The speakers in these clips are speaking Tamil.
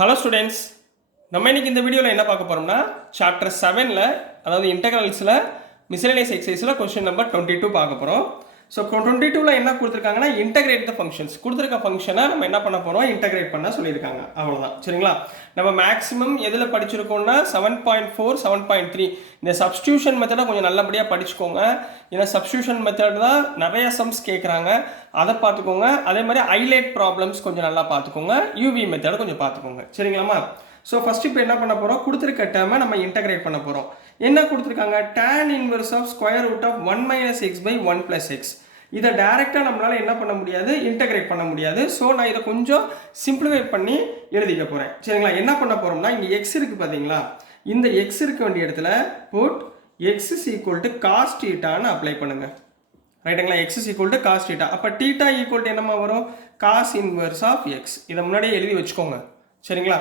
ஹலோ ஸ்டூடெண்ட்ஸ், நம்ம இன்னைக்கு இந்த வீடியோவில் என்ன பார்க்க போகிறோம்னா சாப்டர் 7ல் அதாவது இன்டெக்ரல்ஸில் மிஸ்லேனியஸ் எக்ஸசைஸில் கொஸ்டின் நம்பர் 22 பார்க்க போகிறோம். ஸோ 22ல் என்ன கொடுத்துருக்காங்கன்னா இன்டெகிரேட் த ஃபங்க்ஷன்ஸ் கொடுத்துருக்க ஃபங்க்ஷனை நம்ம என்ன பண்ண போகிறோம், இன்டெகிரேட் பண்ண சொல்லியிருக்காங்க. அவ்வளோதான், சரிங்களா? நம்ம மேக்ஸிமம் எதில் படிச்சிருக்கோம்னா 7.4 7.3 இந்த சப்ஸ்டியூஷன் மெத்தடை கொஞ்சம் நல்லபடியாக படிச்சுக்கோங்க. ஏன்னா சப்ஸ்டியூஷன் மெத்தட் தான் நிறைய சம்ஸ் கேட்குறாங்க, அதை பார்த்துக்கோங்க. அதே மாதிரி ஹைலைட் ப்ராப்ளம்ஸ் கொஞ்சம் நல்லா பார்த்துக்கோங்க. யூவி மெத்தடை கொஞ்சம் பார்த்துக்கோங்க, சரிங்களாம்மா? ஸோ ஃபஸ்ட்டு இப்போ என்ன பண்ண போகிறோம், கொடுத்துருக்க டேர்மை நம்ம இன்டெகிரேட் பண்ண போகிறோம். என்ன கொடுத்துருக்காங்க, tan inverse of square root of 1 minus x by 1 plus x. இதை டைரெக்டாக நம்மளால் என்ன பண்ண முடியாது, இன்டெகிரேட் பண்ண முடியாது. ஸோ நான் இதை கொஞ்சம் சிம்பிளிஃபை பண்ணி எழுதிக்க போகிறேன், சரிங்களா? என்ன பண்ண போகிறோம்னா, இங்கே எக்ஸ் இருக்குது பார்த்தீங்களா, இந்த எக்ஸ் இருக்க வேண்டிய இடத்துல put X is equal to cos டீட்டான்னு அப்ளை பண்ணுங்க, ரைட்டுங்களா? X is equal to cos theta. அப்போ டீட்டா ஈக்குவல் டு என்னமா வரும், காஸ் இன்வர்ஸ் ஆஃப் எக்ஸ். இதை முன்னாடியே எழுதி வச்சுக்கோங்க, சரிங்களா?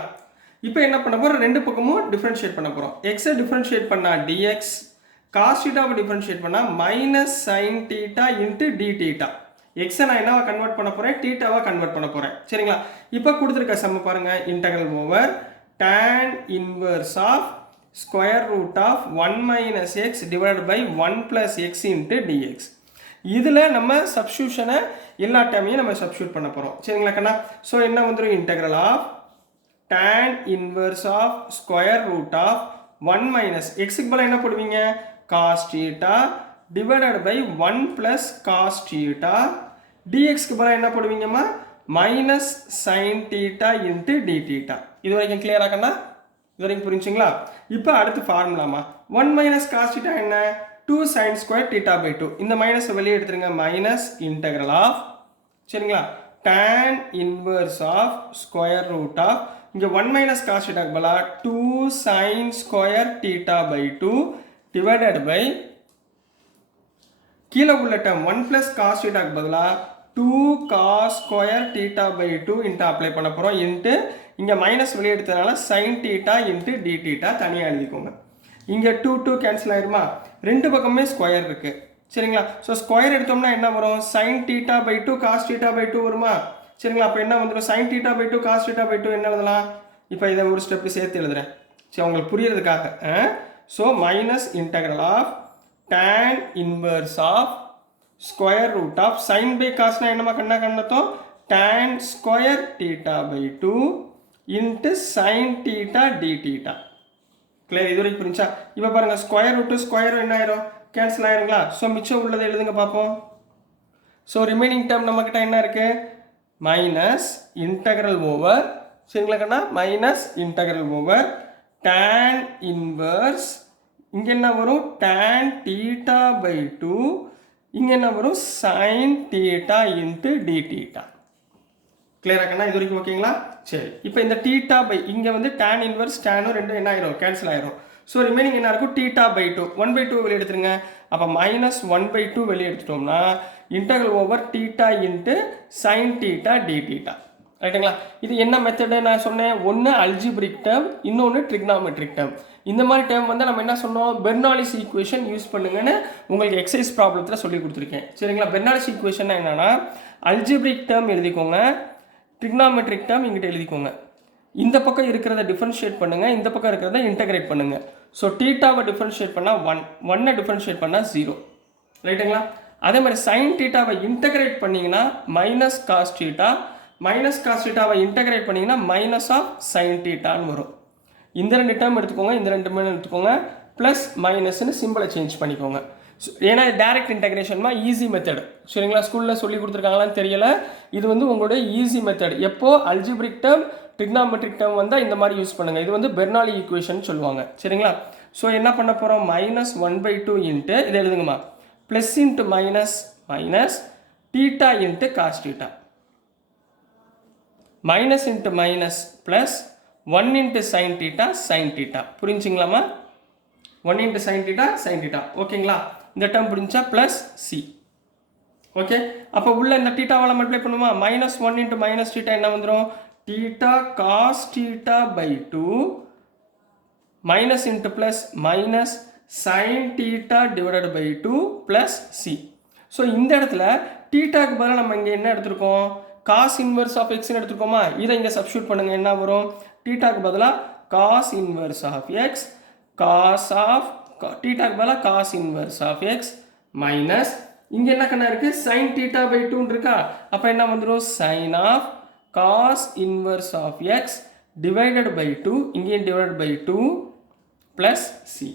இப்போ என்ன பண்ண போகிறோம், ரெண்டு பக்கமும் டிஃப்ரென்ஷியேட் பண்ண போகிறோம். எக்ஸை டிஃப்ரென்ஷியேட் பண்ணால் டிஎக்ஸ், காஸ் டீட்டாவை டிஃப்ரென்ஷியேட் பண்ணால் minus sine theta into D theta. எக்ஸை நான் என்னவா கன்வெர்ட் பண்ண போகிறேன், டீட்டாவா கன்வெர்ட் பண்ண போகிறேன், சரிங்களா? இப்போ கொடுத்துருக்க சம்ம பாருங்கள், integral over tan inverse of square root of 1 minus x divide by 1 plus x into dx. இதில் நம்ம சப்ஸ்டியூஷனை எல்லா டைமையும் நம்ம சப்ஸ்டியூட் பண்ண போகிறோம், சரிங்களா கண்ணா? ஸோ என்ன வந்துடும், integral of tan inverse of square root of 1 minus எக்ஸுக்கு பதிலாக என்ன போடுவீங்க, cos theta divided by 1 plus cos theta. டிஎக்ஸ்க்கு பதிலாக என்ன போடுவீங்கம்மா, minus sine theta into D theta. இது வரைக்கும் கிளியர் ஆகண்ணா? இது வரைக்கும் புரிஞ்சுங்களா? இப்போ அடுத்து ஃபார்முலாமா, 1 மைனஸ் காஸ் டீட்டா என்ன, 2 சைன் ஸ்கொயர் டீட்டா பை 2. இந்த மைனஸை வெளியே எடுத்துருங்க, மைனஸ் இன்டெக்ரல் ஆஃப், சரிங்களா, tan inverse of square root of, இங்கே 1 மைனஸ் காஸ் டீட்டாக்கு பதிலாக 2 sine square theta by 2 divided by கீழே உள்ள டேர்ம் 1 ப்ளஸ் காஸ் டீட்டாக்கு பதிலாக 2 cos square theta by 2 into apply பண்ண போகிறோம். இன்ட்டு இங்கே மைனஸ் வெளியே எடுத்ததுனால sine theta into D theta தனியாக எழுதிக்கோங்க. இங்கே 2 2 கேன்சல் ஆயிருமா, ரெண்டு பக்கமே ஸ்கொயர் இருக்குது, சரிங்களா? ஸோ ஸ்கொயர் எடுத்தோம்னா என்ன வரும், sine theta by 2 cos theta by 2 வருமா, சரிங்களா? அப்போ என்ன வந்துடும், sine theta by 2 cos theta by 2 என்ன எழுதலாம், இப்போ இதை ஒரு ஸ்டெப்பு சேர்த்து எழுதுறேன், சரி உங்களுக்கு புரியறதுக்காக. So minus integral of tan inverse of square root of sine by காஸ்னா என்னமா கண்ணா கண்ணத்தோம், tan square theta by 2 into sine theta D theta. Clear? இது வரைக்கும் புரிஞ்சா? இப்போ பாருங்க, ஸ்கொயர் ரூட்டு ஸ்கொயர் என்ன ஆயிரும், கேன்சல் ஆயிருங்களா? ஸோ மிச்சம் உள்ளதை எழுதுங்க பார்ப்போம். ஸோ ரிமைனிங் டேர்ம் நம்மக்கிட்ட என்ன இருக்கு, மைனஸ் இன்டெக்ரல் ஓவர், சரிங்களா கண்ணா, minus integral over tan inverse, இங்கே என்ன வரும், tan டீட்டா பை 2, இங்கே என்ன வரும், sine theta into D theta. கிளியரா கண்ணா? இது வரைக்கும் ஓகேங்களா? சரி, இப்போ இந்த டீட்டா பை இங்கே வந்து tan இன்வர்ஸ் டேனும் ரெண்டும் என்ன ஆயிரும், கேன்சல் ஆயிரும். ஸோ ரிமைனிங் என்ன இருக்கும், டீட்டா பை 2, 1/2 வெளியே எடுத்துருங்க. அப்போ மைனஸ் 1/2 வெளியே எடுத்துட்டோம்னா integral over theta into sine theta D theta, ரைட்டுங்களா? இது என்ன மெத்தடு நான் சொன்னேன், ஒன்று அல்ஜிப்ரிக் டேர்ம், இன்னொன்று ட்ரிக்னாமெட்ரிக் டேர்ம். இந்த மாதிரி டேர்ம் வந்து நம்ம என்ன சொன்னோம், பெர்னாலிஸ் ஈக்குவேஷன் யூஸ் பண்ணுங்கன்னு உங்களுக்கு எக்ஸசைஸ் ப்ராப்ளத்தில் சொல்லி கொடுத்துருக்கேன், சரிங்களா? பெர்னாலிஸ் ஈக்குவேஷன் என்னன்னா, அல்ஜிப்ரிக் டேர்ம் எழுதிக்கோங்க, ட்ரிக்னாமெட்ரிக் டேர்ம் இங்கிட்ட எழுதிக்கோங்க. இந்த பக்கம் இருக்கிறத டிஃபரன்ஷியேட் பண்ணுங்க, இந்த பக்கம் இருக்கிறத இன்டெகிரேட் பண்ணுங்க. ஸோ டீட்டாவை டிஃபரன்ஷியேட் பண்ணால் 1, 1 டிஃபரன்ஷியேட் பண்ணால் 0, ரைட்டுங்களா? அதே மாதிரி சைன் டீட்டாவை இன்டெகிரேட் பண்ணிங்கன்னா minus cos theta, minus cos டீட்டாவை இன்டெகிரேட் பண்ணிங்கன்னா மைனஸ் ஆஃப் சைன் டீட்டான்னு வரும். இந்த ரெண்டு டேர்ம் எடுத்துக்கோங்க, இந்த ரெண்டு டேர்ம் எடுத்துக்கோங்க, ப்ளஸ் மைனஸ்னு சிம்பிளை சேஞ்ச் பண்ணிக்கோங்க. ஏன்னா டைரக்ட் இன்டெகிரேஷன்மா ஈஸி மெத்தட், சரிங்களா? ஸ்கூலில் சொல்லி கொடுத்துருக்காங்களான்னு தெரியல, இது வந்து உங்களுடைய ஈஸி மெத்தட். எப்போ அல்ஜிப்ரிக் டேர்ம் ட்ரிக்னாமெட்ரிக் டேர்ம் வந்தால் இந்த மாதிரி யூஸ் பண்ணுங்கள். இது வந்து பெர்னாலி ஈக்குவேஷன் சொல்லுவாங்க, சரிங்களா? ஸோ என்ன பண்ண போகிறோம், மைனஸ் 1/2 இன்ட்டு இதை எழுதுங்கம்மா, plus into minus minus theta into cos theta, minus into minus plus 1 into sine theta sine theta. புரிஞ்சுங்களாம்மா? 1 into sine theta sine theta, ஓகேங்களா? இந்த டேர்ம் புரிஞ்சா ப்ளஸ் சி, ஓகே? அப்போ உள்ள இந்த டீட்டாவால் மல்டிப்ளை பண்ணுமா, மைனஸ் 1 இன்ட்டு மைனஸ் டீட்டா என்ன வந்துடும், theta cos theta by 2 minus into plus minus sine theta divided by 2 plus c. So இந்த இடத்துல டீட்டாக்கு பதிலாக நம்ம இங்கே என்ன எடுத்திருக்கோம், காஸ் இன்வர்ஸ் ஆஃப் எக்ஸ்னு எடுத்துக்கோமா, இதை இங்கே சப்ஸ்டியூட் பண்ணுங்க, என்ன வரும், தீட்டாக்கு பதிலாக cos inverse of X cos of தீட்டாக்கு பதிலாக cos inverse of X minus இங்கே என்ன கண்ணா இருக்குது சைன் தீட்டா பை டூன்னு இருக்கா அப்போ என்ன வந்துடும் sine of cos inverse of X divided by two இங்கேயும் divide by two plus C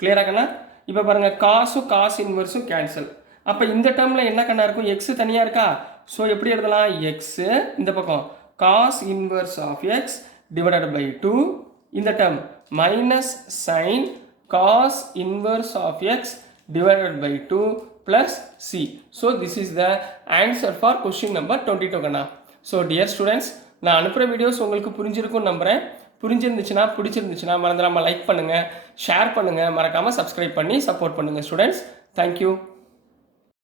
கிளியராக கண்ணா இப்போ பாருங்கள் காசும் காஸ் இன்வர்ஸும் கேன்சல் அப்போ இந்த டேர்மில் என்ன கண்ணா இருக்கும் எக்ஸு தனியாக இருக்கா ஸோ எப்படி எழுதலாம் எக்ஸு இந்த பக்கம் cos inverse of x divided by 2 இந்த term minus sin cos inverse of x divided by 2 plus c. So this is the answer for question number 22 Kanna. So dear students நான் அனுப்புகிற வீடியோஸ் உங்களுக்கு புரிஞ்சிருக்கும்னு நம்புகிறேன். புரிஞ்சிருந்துச்சுன்னா பிடிச்சிருந்துச்சுன்னா மறந்துடாமல் லைக் பண்ணுங்கள் ஷேர் பண்ணுங்கள் மறக்காமல் சப்ஸ்கிரைப் பண்ணி சப்போர்ட் பண்ணுங்கள் ஸ்டூடெண்ட்ஸ். தேங்க்யூ.